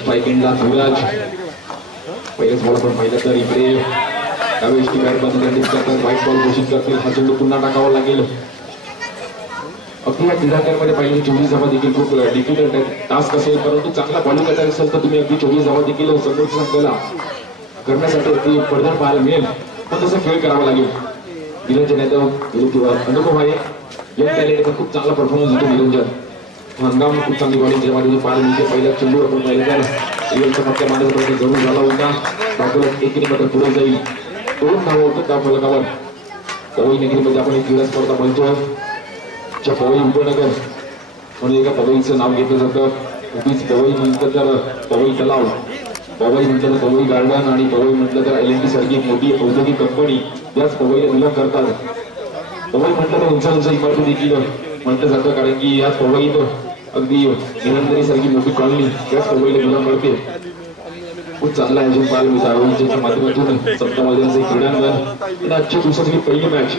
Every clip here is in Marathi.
स्ट्राइक एंडला धीरज पहिलेच बॉल पण पाहिलं तर इकडे त्यावेळेस ती बॅट बंद करतात व्हाईट बॉल घोषित करतील हा चेंडू पुन्हा टाकावा लागेल अगदी या क्रीडाकारांमध्ये पाहिजे 24 धावा देखील खूप डिफिकल्ट आहे टास्क असेल परंतु चांगला बॉलिंग करता असेल तर तुम्ही अगदी 24 धावा देखील समोरच्या संघाला करण्यासाठी अगदी पडद्यावर पाहायला मिळेल पण तसा खेळ करावा लागेल निरंजन यादव किंवा अनुभव आहे यंग टॅलेंटचा खूप चांगला परफॉर्मन्स होतो निरंजन हंगाम खूप चांगली बॉलिंग ज्यामध्ये पाहायला मिळते पहिल्या चेंडू आपण पाहिलं तर रिअलचा फटका मारण्याचा जरूर झाला होता बाजूला 1 मात्र पुढे जाईल 2 धावा होतं त्या फलकावर पवई नगरीमध्ये आपण एक क्रीडा स्पर्धा बोलतोय ज्या पवई उपनगर म्हणून एका पवईचं नाव घेतलं जातं उगीच पवई म्हटलं तर पवई तलाव पवई म्हटलं तर पवई गार्डन आणि पवई म्हटलं तर LNT सारखी एक मोठी औद्योगिक कंपनी याच पवईला बिलॉंग करतात पवई म्हटलं तर उंच उंच इमारती देखील म्हटलं जातं कारण की याच पवईत अगदी निरंजनी सारखी मोठी कॉलनी याच पवईला बिलॉंग करते खूप चांगला आयोजन पाहायला मिळतं आयोजनाच्या माध्यमातून सप्ताह क्रीडांगण आणि आजच्या दिवसाची पहिली मॅच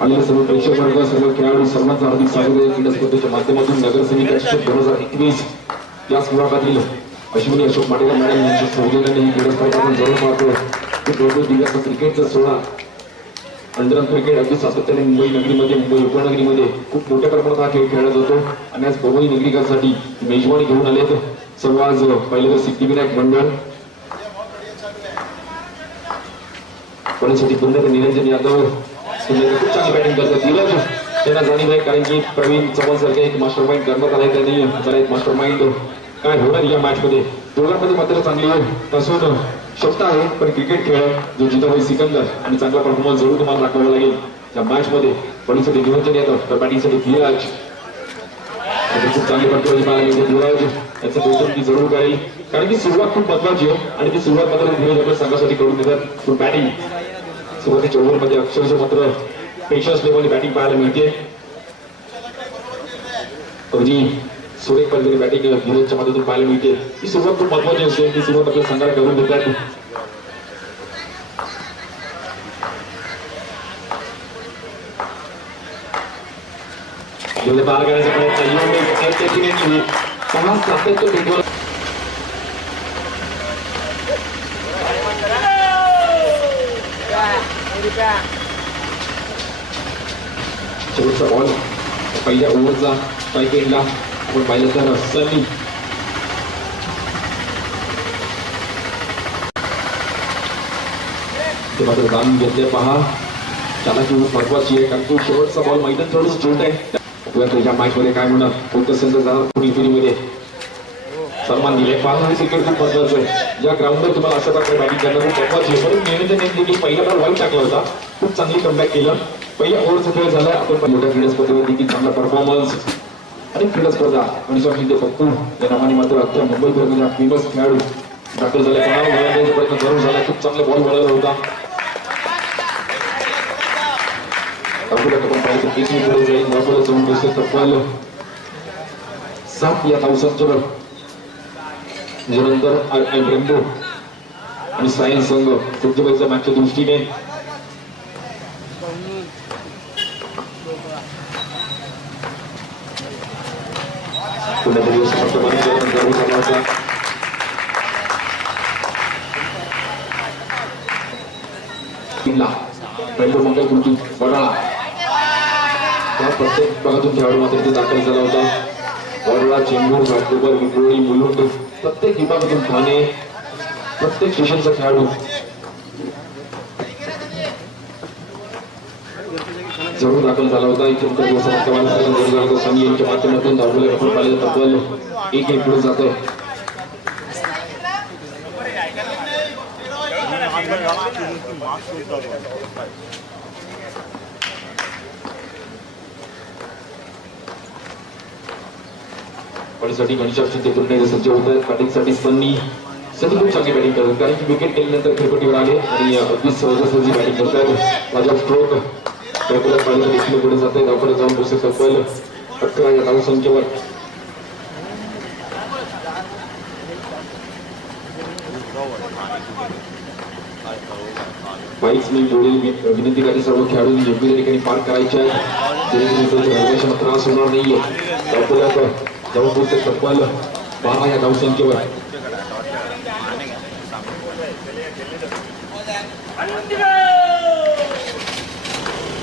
आणि सर्व प्रेक्षक वर्ग सर्व खेळाडू सर्वांचा हार्दिक स्वागत आहे क्रीडा स्पर्धेच्या माध्यमातून नगरसेविका 2021 याच मुलाखतीला अश्विनी अशोक माटेकर मॅडम यांच्या सौजन्याने ही क्रीडा स्पर्धा आपण जरूर पाहतो खूप दोन दिवसाचा क्रिकेटचा सोहळा अंडर क्रिकेट अगदी सातत्याने मुंबई नगरीमध्ये मुंबई उपनगरीमध्ये खूप मोठ्या प्रमाणात हा खेळ खेळला जातो आणि आज पवई नगरीकरांसाठी मेजवानी घेऊन आलेत सर्व आज पहिले तर सिद्धिविनायक मंडळ पडण्यासाठी पुन्हा निरंजन यादव खूप चांगली बॅटिंग करतात धीरज त्यांना जाणीव आहे कारण की प्रवीण चव्हाण सारखे एक मास्टर माइंड करण्यात आलाय त्यांनी जरा एक मास्टर माइंड काय होणार या मॅच मध्ये दोघांमध्ये मात्र चांगली नसून क्षमता आहे पण क्रिकेट खेळ जो जिताबाई सिकंदर आणि चांगला परफॉर्मन्स जरूर तुम्हाला दाखवावा लागेल त्या मॅच मध्ये बॉलिंगसाठी निरंजन यादव तर बॅटिंगसाठी धीरज खूप चांगली पटकन पाहायला मिळते धीरज याचं कौतुक ती जरूर करेल कारण की सुरुवात खूप महत्वाची आहे आणि ती सुरुवात मात्र धीरज आपल्या संघासाठी करून देतात बॅटिंग सुरुवातीच्या ओव्हरमध्ये अक्षरशः मात्र पेशन्स लेवलची बॅटिंग पाहायला मिळते अगदी सुरेख पद्धतीने बॅटिंग धीरजच्या माध्यमातून पाहायला मिळते ही सुरुवात खूप महत्वाची असते ती सुरुवात आपल्या संघाला करून देतात पार करण्याचा प्रयत्न शेवटचा बॉल पहिल्या ओव्हरचा स्ट्राइक एंडला आपण पाहिलं तर सनी ते मात्र जाणून घेतले पहा त्याला खूप महत्वाची आहे कारण तो शेवटचा बॉल मैदान थोडंसं छोट आहे या मॅच मध्ये काय म्हणणार कोणतं संघ जाणार पुढील फेरीमध्ये सन्मान दिले पाहणं हे क्रिकेट खूप महत्वाचं आहे ज्या ग्राउंडवर तुम्हाला अशा प्रकारे बॅटिंग करणं खूप महत्वाची आहे परंतु निरंजन देखील पहिला बॉल वाईट टाकला होता खूप चांगली कमबॅक केलं पहिल्या ओव्हरचा खेळ झालाय आपण मोठ्या क्रीडा स्पर्धेवर देखील चांगला परफॉर्मन्स आणि क्रीडा स्पर्धा आणि शिंदे पप्पू या नावाने मात्र अख्ख्या मुंबईभरमध्ये फेमस खेळाडू दाखल झाले प्रयत्न जरूर झाला खूप चांगला बॉल वळवला होता आपण पाहिजे किती पुढे जाईल दाखवलं जाऊन बसले तब्बल 7 या धावसंख्येवर त्याच्यानंतर ब्रेम्बो आणि सायन्स संघ सज्जबाईच्या मॅचच्या दृष्टीने ब्रेम्बो मंगलकृती वडाळा प्रत्येक भागातून खेळाडू मात्र ते दाखल झाला होता वडोळा चेंबूर घाटकोपर विक्रोळी मुलुंड प्रत्येक विभागातून ठाणे प्रत्येक स्टेशनचा खेळाडू जरूर दाखल झाला होता इथे सनी यांच्या माध्यमातून धावले आपण पाहिलं तब्बल 1-1 पुढे जात आहे बॉलिंगसाठी घनश्याम शिंदे पूर्ण सज्ज होत आहेत बॅटिंगसाठी सनी खूप चांगली बॅटिंग करतात कारण की विकेट केल्यानंतर खेळपट्टीवर आले आणि अगदी सहजासहजी बॅटिंग करतात माझ्या स्ट्रोक पाहिलं देखील पुढे जात आहे धावपडे जाऊन दुसरे तब्बल 11 या धावसंख्येवर बाईच मी विनंती करते सर्व खेळाडूंनी योग्य त्या ठिकाणी पार करायचे आहेत त्रास होणार नाहीये धावपड्यात जाऊन पुढचे तब्बल 12 या धावसंख्येवर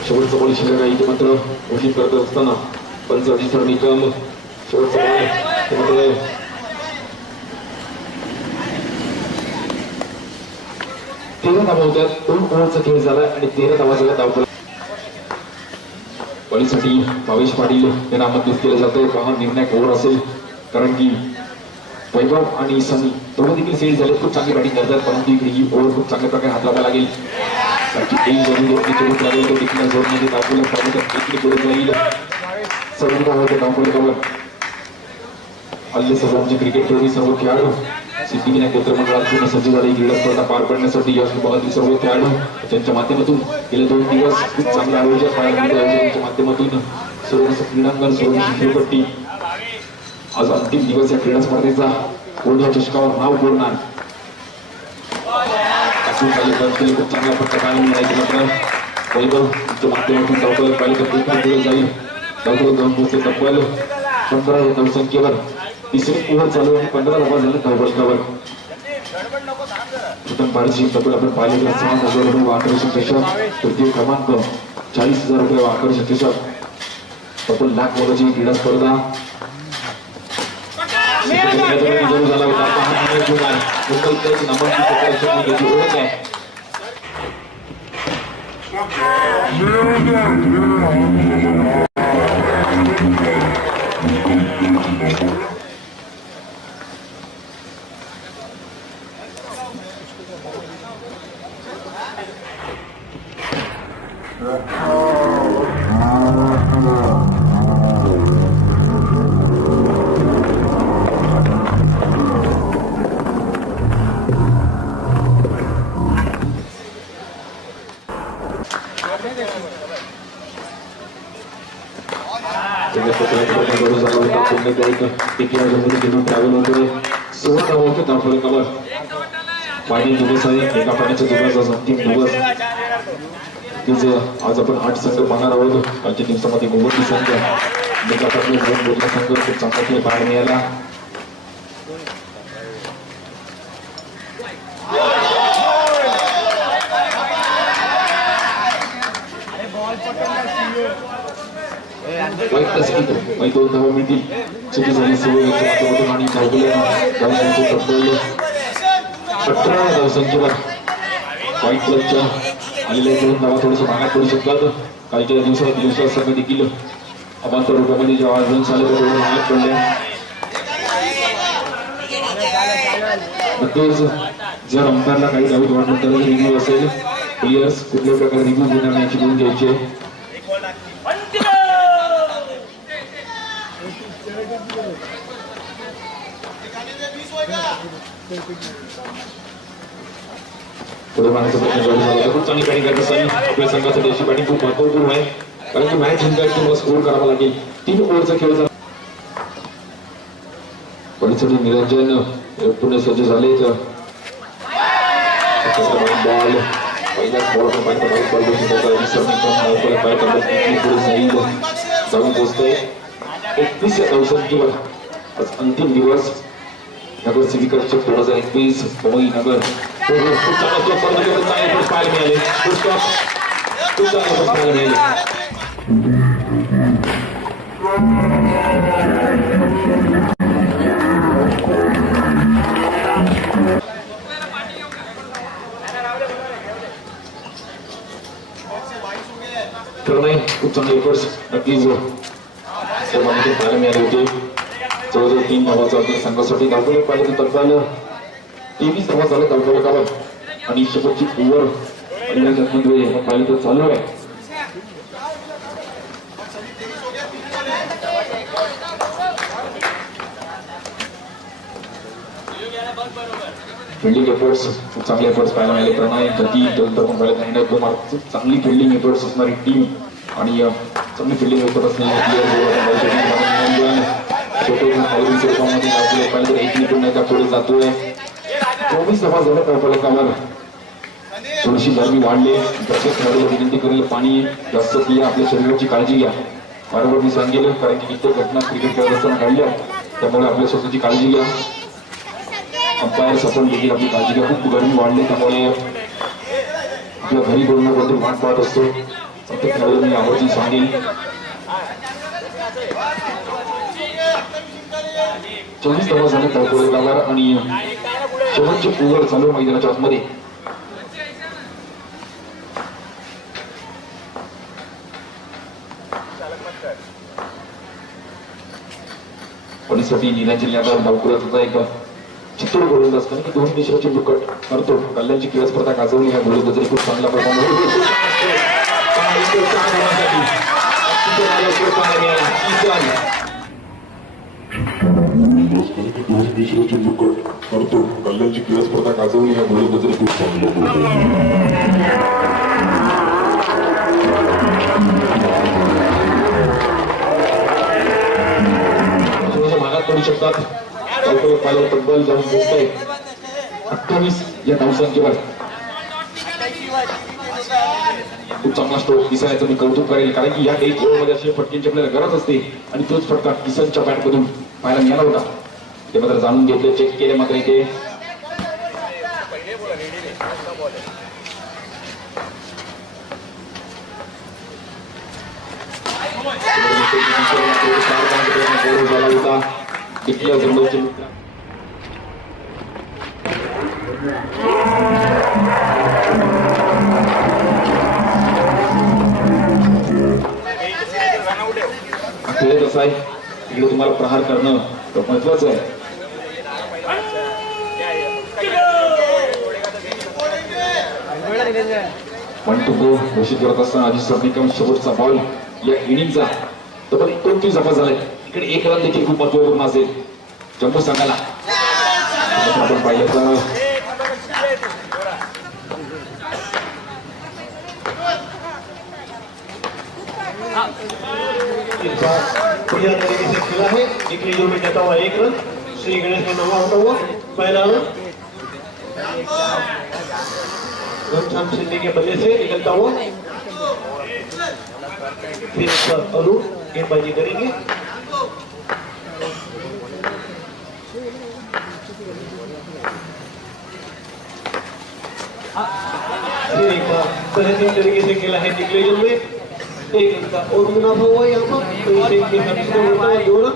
शेवटचा बॉल शिल्लक आहे इथे मात्र घोषित करत असताना पंच अधिसर निकम शेवटचा बॉल मात्र 13 धावा होत्या 2 ओव्हरचा खेळ झाला आणि 13 धावा झाल्या धावफलक बळीसाठी भावेश पाटील यांना आमंत्रित केलं जातंय. हा निर्णायक ओव्हर असेल कारण की वैभव आणि सनी दोघं देखील सेट झाले. खूप चांगली बॅटिंग करतात परंतु इकडे ही ओव्हर खूप चांगल्या प्रकारे हाताळावा लागेल. जोडण्याचे धावफलक पाहिजे पुढे जाईल. सर्व होते धावफलकावर हल्ले सर्व आमचे क्रिकेटप्रेमी सर्व खेळाडू सिद्धिविनायक केंद्र मंडळात पूर्ण सज्ज झाले. क्रीडा स्पर्धा पार पडण्यासाठी या विभागातील सर्व खेळाडू त्यांच्या माध्यमातून गेले 2 दिवस खूप चांगलं आयोजन आयोजनाच्या माध्यमातून सर्व क्रीडांगण सर्व खेळपट्टी आज अंतिम दिवस या क्रीडा स्पर्धेचा पूर्ण चषकावर नाव कोरणार. खूप चांगल्या प्रकारे मिळायचे मात्र वैभवच्या माध्यमातून धावफलक पाहिजे तर पुढे जाईल. धावफलक जाऊन पोहोचले तब्बल 15 या धावसंख्येवर. तिसरी ओव्हर चालू आणि 15 धावा झाल्या धावफलकावर. प्रथम पारितोषिक तब्बल आपण पाहिले तर 6,000 रुपये आकर्षक चषक. तृतीय क्रमांक 40,000 रुपये आकर्षक चषक. तब्बल लाख मोलाची क्रीडा स्पर्धा झाला होता. ओळख आहे. एका पाण्याचा दिवस अंतिम दिवस आज आपण 8 संघ पाहणार आहोत. कालच्या दिवसामध्ये गोवर्ती संघ संघ खूप चांगला खेळ पाहायला मिळाला. वाईट 2 धावा मिळतील. चुकी झाली सवय आणि धावले 18 धावसंख्येवर व्हाईट क्लबच्या आलेल्या 2 धावा थोडंसं मागात पडू शकतात. कालच्या दिवसात संघ देखील अमांतर रूपामध्ये जेव्हा अर्जन झाले तर थोडं मागात पडल्या. जर अंपायरला काही डाऊट वाटलं तर रिव्ह्यू असेल. प्लेयर्स कुठल्या प्रकारे रिव्ह्यू घेणार याची नोंद घ्यायची. पुढे मानायचा प्रश्न खूप चांगली बॅटिंग करत असताना आपल्या संघासाठी अशी बॅटिंग खूप महत्वपूर्ण आहे कारण की मॅच जिंकायची तुम्हाला स्कोर करावा लागेल. 3 ओव्हरचा खेळ झाला. बॉलिंगसाठी निरंजन पुणे सज्ज झाले. बॉल पहिल्याच बॉल जाऊन पोहोचतोय. 31 या धावसंख्येवर आज अंतिम दिवस. नगर सिविक 2021 मुंबई नगर खूप चांगला पाहायला मिळाले. खूप चांगला पाहायला मिळाले. खूप चांगले एफर्ट्स नक्कीच पाहायला मिळाले होते. जवळजवळ 3 धावाचा संघासाठी धावफलक पाहिजे तर तब्बल 23 धावा झाले धावफलकावर आणि शेवटची ओव्हर पाहिजे तर चालू आहे. फिल्डिंग एफर्ट्स खूप चांगले एफर्ट्स पाहायला मिळाले. प्रणय गती पण पाहिलं कुमार खूप चांगली फिल्डिंग एफर्ट्स असणारी टीम आणि चांगली फिल्डिंग एफर्ट असणारी पुढे जातोय. 24 धावा झाल्या धावफलकावर. थोडीशी गरमी वाढली. प्रत्येक खेळाडूला विनंती करेल पाणी जास्त पिया. आपल्या शरीराची काळजी घ्या. वारंवार मी सांगेल कारण की कित्येक घटना क्रिकेट खेळत असताना घडल्या त्यामुळे आपल्या स्वतःची काळजी घ्या. अंपायर आपण देखील आपली काळजी घ्या. खूप गरमी वाढली त्यामुळे आपल्या घरी बोलणं कोणतरी वाट पाहत असतो. प्रत्येक खेळाडूंनी आवर्जून सांगेल 24 धावा झाले धावपळीवर आणि शेवटचे ओव्हर चालू मैदानाच्या आतमध्ये. पणीसाठी नीलांजली जिल्ह्यात डावकुराचा एक चित्तूर गोलंदाज कारण की दोन्ही देशाची लुकट करतो. कल्याणची क्रीडा स्पर्धा गाजवली ह्या गोलंदाजाने खूप चांगला परफॉर्मन्स. कल्याणची क्रीडा स्पर्धा गाजवली ह्या गोलंदाजाने खूप चांगला भागात पडू शकतात. पाहिलं तब्बल जाऊन पोहोचतंय 28 या धावसंख्येवर. खूप चांगला स्ट्रोक किसनचं मी कौतुक करेल कारण की या डेट मध्ये असे फटक्यांची आपल्याला गरज असते आणि तोच फटका किसनच्या बॅटमधून पाहायला मिळाला होता. ते मात्र जाणून घेतले, चेक केले मात्र इथे खेळत असाय तिकडे तुम्हाला प्रहार करणं महत्वाचं आहे. पण तो घोषित करत असताना आधी सर्विकम शेवटचा बॉल या इनिंगचा तब्बल 29 धावा झालाय. इकडे एक रन देखील खूप महत्वपूर्ण असेल जम्मू संघाला. आपण पाहिलं तर बढ़िया तरीके से खेला है. निकली जो में जाता हुआ 1 रन. श्री गणेश का नाम होता हुआ पहला रन घनश्याम शिंदे के बल्ले से निकलता हुआ. फिर अरुण गेंदबाजी करेंगे. फिर एक बार बेहतरीन तरीके से खेला है निकले जो में 1 रन का और मुनाफा हुआ यहाँ पर. तो इसे इनके साथ बढ़ता हुआ 2 रन.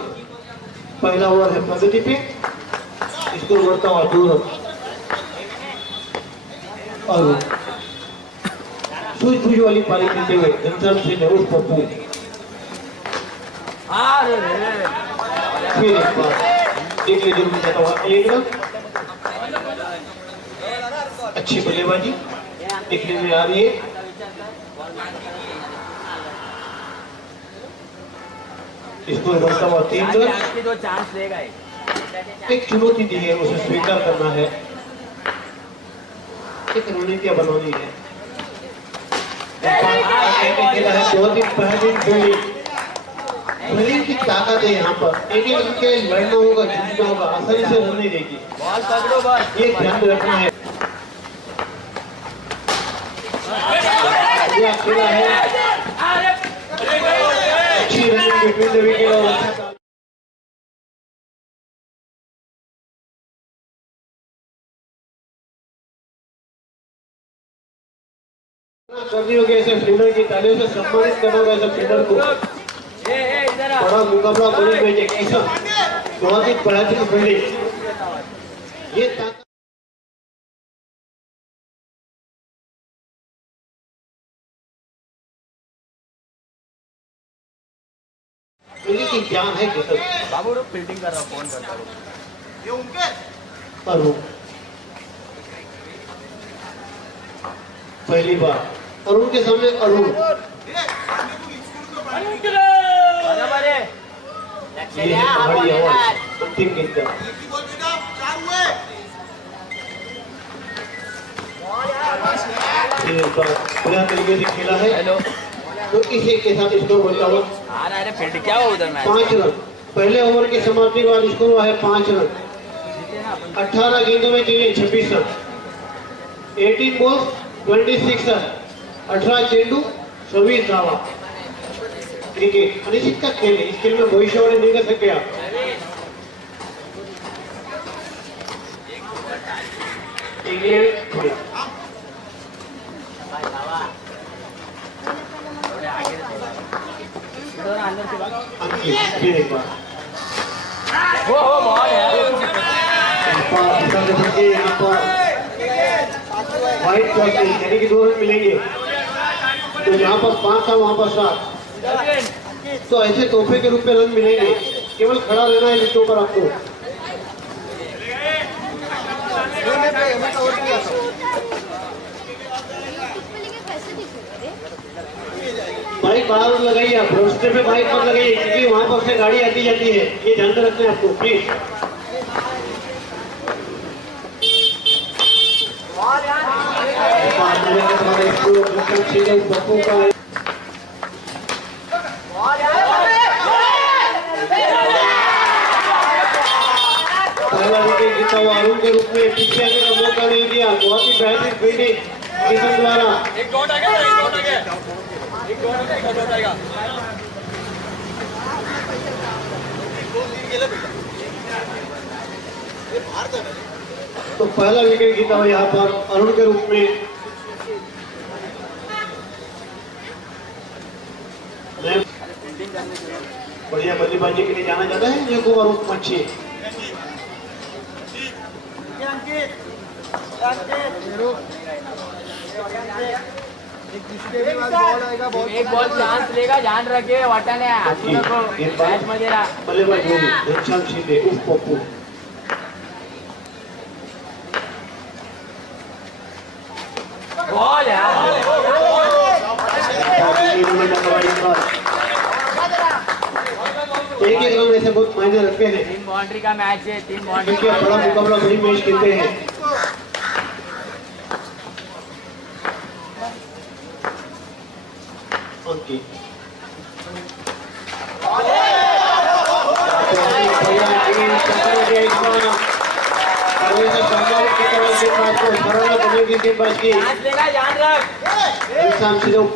पहला ओवर है प्रगति पे. इसको बढ़ता हुआ 2 रन. और सुई वाली पारी खेलते हुए घनश्याम सिंह ने उस पप्पू. फिर एक बार एक ले जरूर जाता हुआ 1 रन. अच्छी बल्लेबाजी दिखने में आ रही है. इसको बढ़ता हुआ 3 रन. एक चुनौती दी है उसे स्वीकार करना है. एक रणनीतियां बनानी है. खेला है बहुत ही बेहतरीन फील्डिंग की ताकत है यहाँ पर. एक इनके लड़ना होगा, जीतना होगा, आसानी से रन नहीं देगी. ये ध्यान में रखना है. खेला है अच्छी रनिंग बिटवीन द विकेट और अच्छा करनी होगी. ऐसे फील्डर की तालियों से सम्मानित करना होगा ऐसे फील्डर को. बड़ा मुकाबला बड़ी भेजे किसान. बहुत ही बेहतरीन फील्डिंग. ये की जान है किसान. बाबू फील्डिंग कर रहा हूं, फोन करता हूं. ये उनके अरुण पहली बार अरुण के सामने अरुण ये है पहाड़ी आवाज अंतिम गेंद का. बढ़िया तरीके से खेला है. तो इसी के साथ स्कोर बनता हुआ क्या हुआ उधर मैच 5 रन. पहले ओवर की समाप्ति के बाद स्कोर हुआ है 5 रन. 18 गेंदों में चाहिए 26 रन. 18 balls 26 run. 18 चेंडू 26 धावा. क्रिकेट अनिश्चित का खेल है. इस खेल में भविष्यवाणी नहीं कर सकते आप. इंग्लैंड अंकित फिर एक बार हो बहुत है यहाँ पर व्हाइट बॉल यानी कि 2 रन मिलेंगे तो यहाँ पर 5 था वहाँ पर 7 तो ऐसे तोहफे के रूप में रन मिलेंगे केवल खड़ा रहना है विकेटों पर आपको बाइक बाहर लगाइए आप रास्ते पे बाइक मत लगाइए क्योंकि वहाँ पर से गाड़ी आती जाती है ये ध्यान में रखना है आपको प्लीज पप्पू का पहला विकेट जीता हुआ अरुण के रूप में पीछे आने का मौका नहीं दिया बहुत ही बेहतरीन फील्डिंग किशन द्वारा एक डॉट आ गया एक डॉट आ गया एक डॉट आ गया एक डॉट आएगा तो पहला विकेट जीता हुआ यहाँ पर अरुण के रूप में बढ़िया बल्लेबाजी के लिए जाना जाता है ये को अरुण मच्छी एक बॉल चांस लेगा ध्यान रखिए वाटन है मैच मध्ये राहा बल्लेबाज होगी घनश्याम शिंदे उफ पप्पू बॉल है एक रन ऐसे बहुत मायने रखते हैं 3 बाउंड्री का मैच है 3 बाउंड्री क्योंकि बड़ा मुकाबला वही मैच खेलते हैं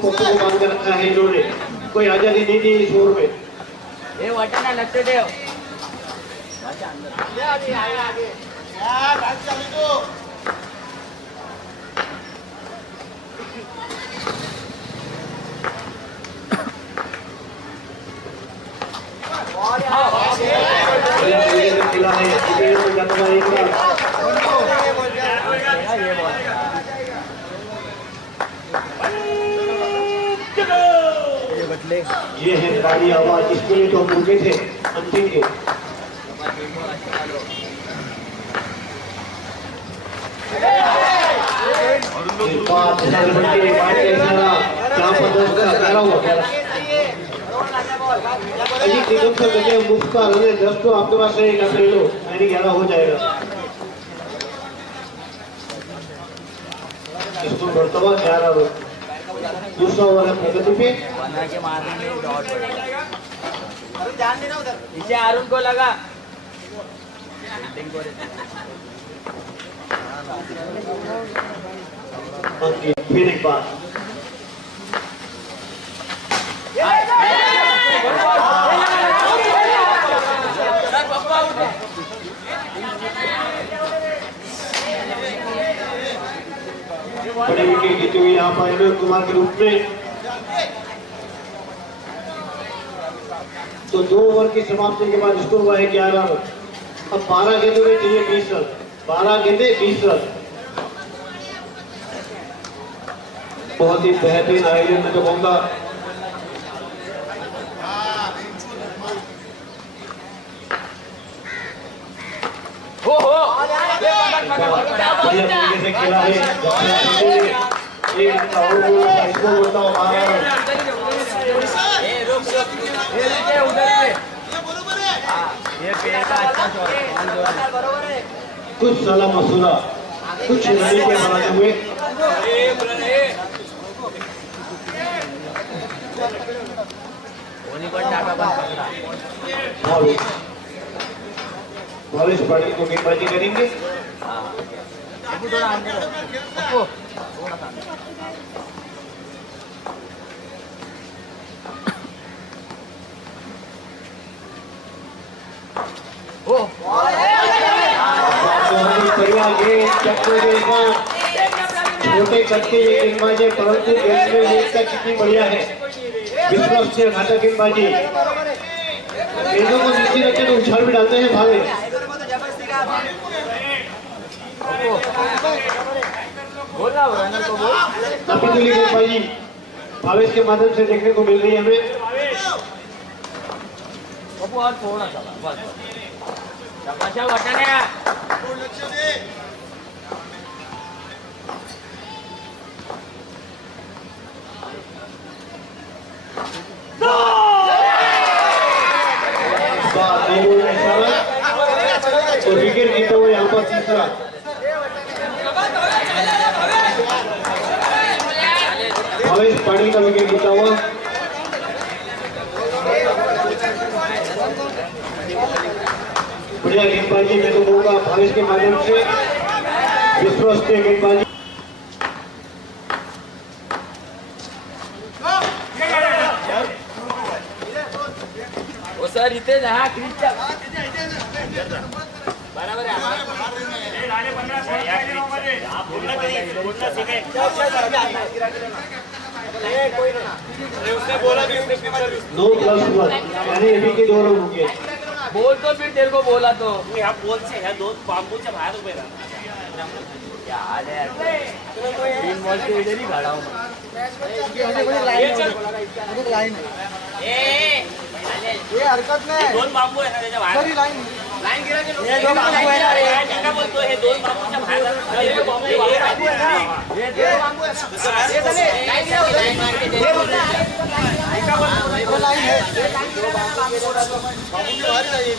पप्पू को बांध कर रखा है इन्होंने कोई आजादी नहीं दी इस ओवर में हे वाटन है लक्ष देव खेला है ये है गाड़ी आवाज इसके लिए तो हम रुके थे अंतिम के मुफ्त का रन है 10 तो आपके पास रहेगा ले लो यानी 11 हो जाएगा इसको बढ़ता हुआ 11 रन दूसरा ओवर है प्रगति पे बना के मारने में डॉट पीछे अरुण को लगा फिर एक बार बड़े विकेट जीते हुए यहाँ पर अनिल कुमार के रूप में तो 2 ओवर की समाप्ति के बाद स्कोर हुआ है 11 रन अब 12 गेंदों में चाहिए 20 रन 12 गेंदे 20 रन बहुत ही बेहतरीन आयोजन मैं तो कहूँगा बढ़िया तरीके से खेला है कुछ सलाह मसूला कुछ रन के बनाते हुए भावेश पाटिल को गेंदबाजी करेंगे बढ़िया गेंद अपना गेंदबाज छोटे कद के ये गेंदबाज है, परंतु गेंद में देखता कितनी बढ़िया है। विश्वसनीय घातक गेंदबाजी, गेंदों को नीचे रखे तो उछाल भी डालते हैं भावे। बोलना हो रनर को बोल। नापीतुली गेंदबाजी भावेश के माध्यम से देखने को मिल रही है हमें। और थोड़ा सा बस शाबाश वटाने। और विकेट जीता हुआ यहाँ पर तीसरा। भावेश पाटिल का विकेट जीता हुआ। बढ़िया गेंदबाजी, मैं तो कहूँगा भावेश के माध्यम से विश्वसनीय गेंदबाजी। वो सर रितेश हाँ क्रिस्टल बराबर है। नो प्लस वन यानी अभी के 2 रन हो गए। बोल तो फिर तेरे को बोला तो ह्या बॉलचे ह्या दोन बांबूच्या बाहेर उभे राहा. क्या तीन बॉल के इधर ही खड़ा हूँ। ये हरकत नाही. दोन बांबू आहे ना त्याच्या बाहेर. लाईन गिराचे लोक. हे दोन बांबू आहे ना रे. काय बोलतो हे दोन बांबूच्या बाहेर. हे बांबू आहे ना. हे बांबू आहे. हे झाले. लाईन गिरा होता. लाईन मार के दे. हे बोलता है. काय बोलतो? लाईन है. बांबू के बाहर जाइए.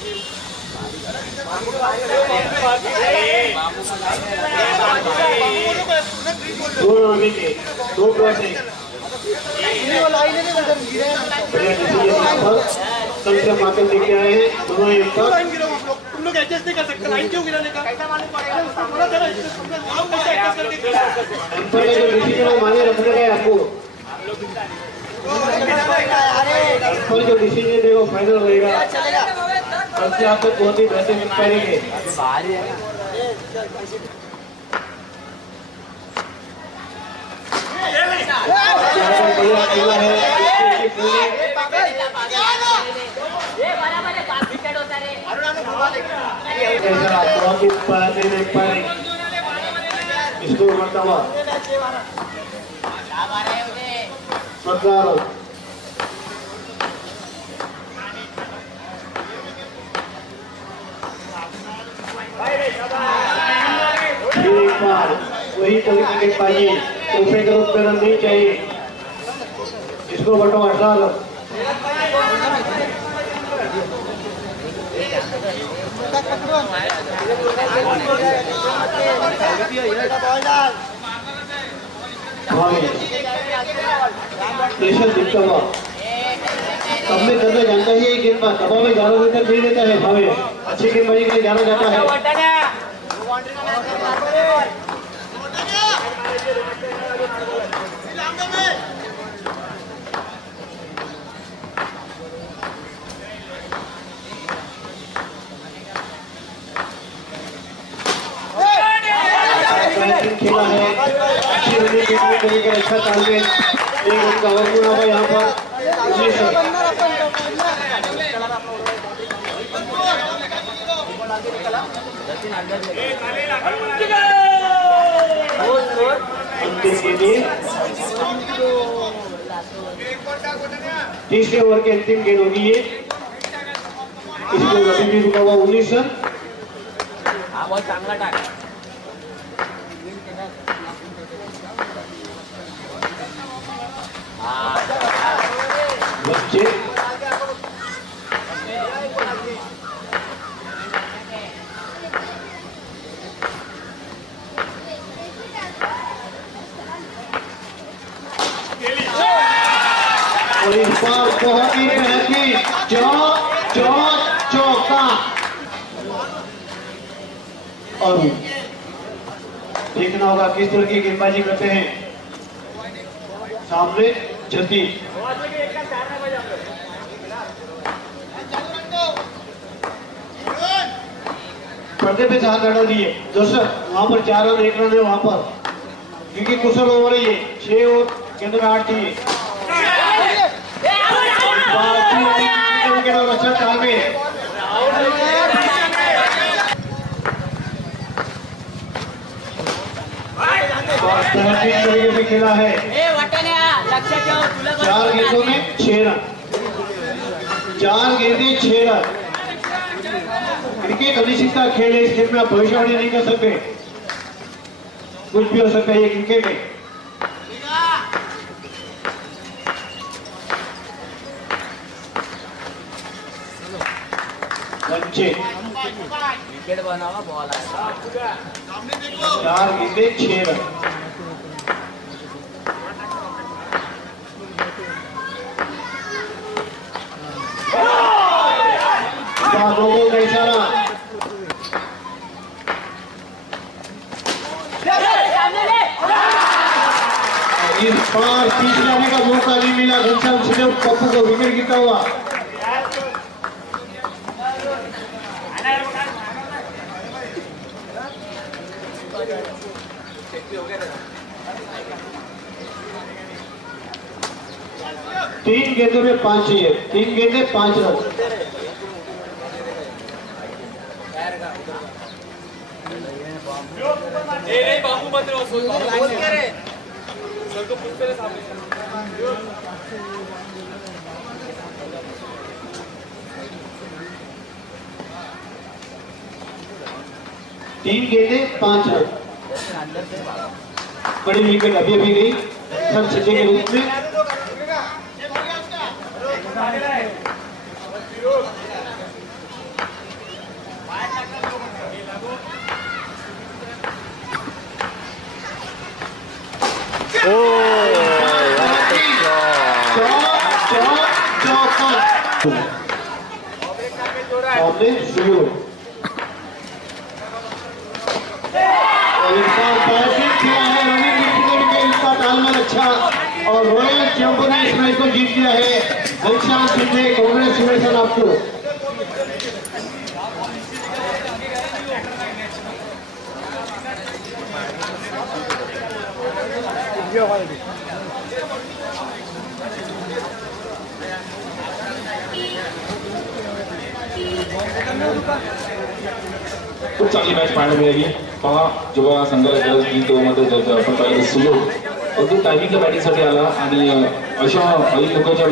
संख्या मात्र लेके आए हैं दोनों तुम लोग एडजस्ट नहीं कर सकते. लाइन क्यों गिराने का कैसा मालूम पड़ेगा. जो डिसीजन माने रखने का है आपको. जो डिसीजन है वो फाइनल रहेगा. सबसे आपको बहुत ही बेहतर मिल पाएंगे. बढ़िया खेला है. इसको मरतबा 17 वही तरीके के पाइए. तोहफे का रूप में रन नहीं चाहिए. इसको बटो 18 प्रेशर दिखता हुआ सबने करना जानता है. ये गेंदबाज दबाव में ज्यादा देर नहीं देता है. भावे अच्छी गेंदबाजी के लिए जाना जाता है. खेला है अच्छी रनिंग के अच्छा टारगेट. एक रन का और पूरा हुआ यहाँ पर. अंतिम के लिए तीसरे ओवर के अंतिम गेंद होगी ये. इसको अभी भी रुका हुआ 19 रन. हा बॉल चांगला टाक. बच्चे और इस बार बहुत ही बेहतरीन चौका. और देखना होगा किस तरह की गेंदबाजी करते हैं सामने जती. पर्दे पे से हाथ हटा दिए दोस्तों, वहां पर 4 रन 1 रन है वहां पर, क्योंकि कुशल ओवर है ये, 6 ओवर के अंदर 8 चाहिए। विकेट और अच्छा ताल में बेहतरीन तरीके से खेला है। ए वाटाण्या लक्ष ठेव तुला 4 गेंदों में 6 रन, 4 गेंदे 6 रन। क्रिकेट अनिश्चितता खेल है, इस खेल में आप भविष्यवाणी नहीं कर सकते, कुछ भी हो सकता है, ये क्रिकेट है। पंचे विकेट बनावा बॉल आहे 4 गेंदे 6 रन। लोगों का इशारा, इस बार पीछे जाने का मौका नहीं मिला, घनश्याम सिर्फ पप्पू को विकेट गिरता हुआ। तीन गेंदों में 5 चाहिए, 3 गेंदे 5 रन। नहीं बाबू मत रहो, बोल के रे सर को पूछते रहे सामने। 3 गेंदे 5 रन। बड़ी विकेट अभी अभी गई सब छक्के के रूप में। सामने शुरू बैटिंग किया है, रनिंग विकेट के इसका तालमेल अच्छा, और रॉयल चैंपियन ने इस मैच को जीत लिया है। घनश्याम सिंह ने कांग्रेचुलेशन आपको। खूप चांगली मॅच पाहायला मिळाली। पहा जेव्हा संघाला गरज होती तेव्हा मात्र आपण पाहिलं सुलो अगदी टायमिंगला बॅटिंगसाठी आला आणि अशा अनेक लोकांच्या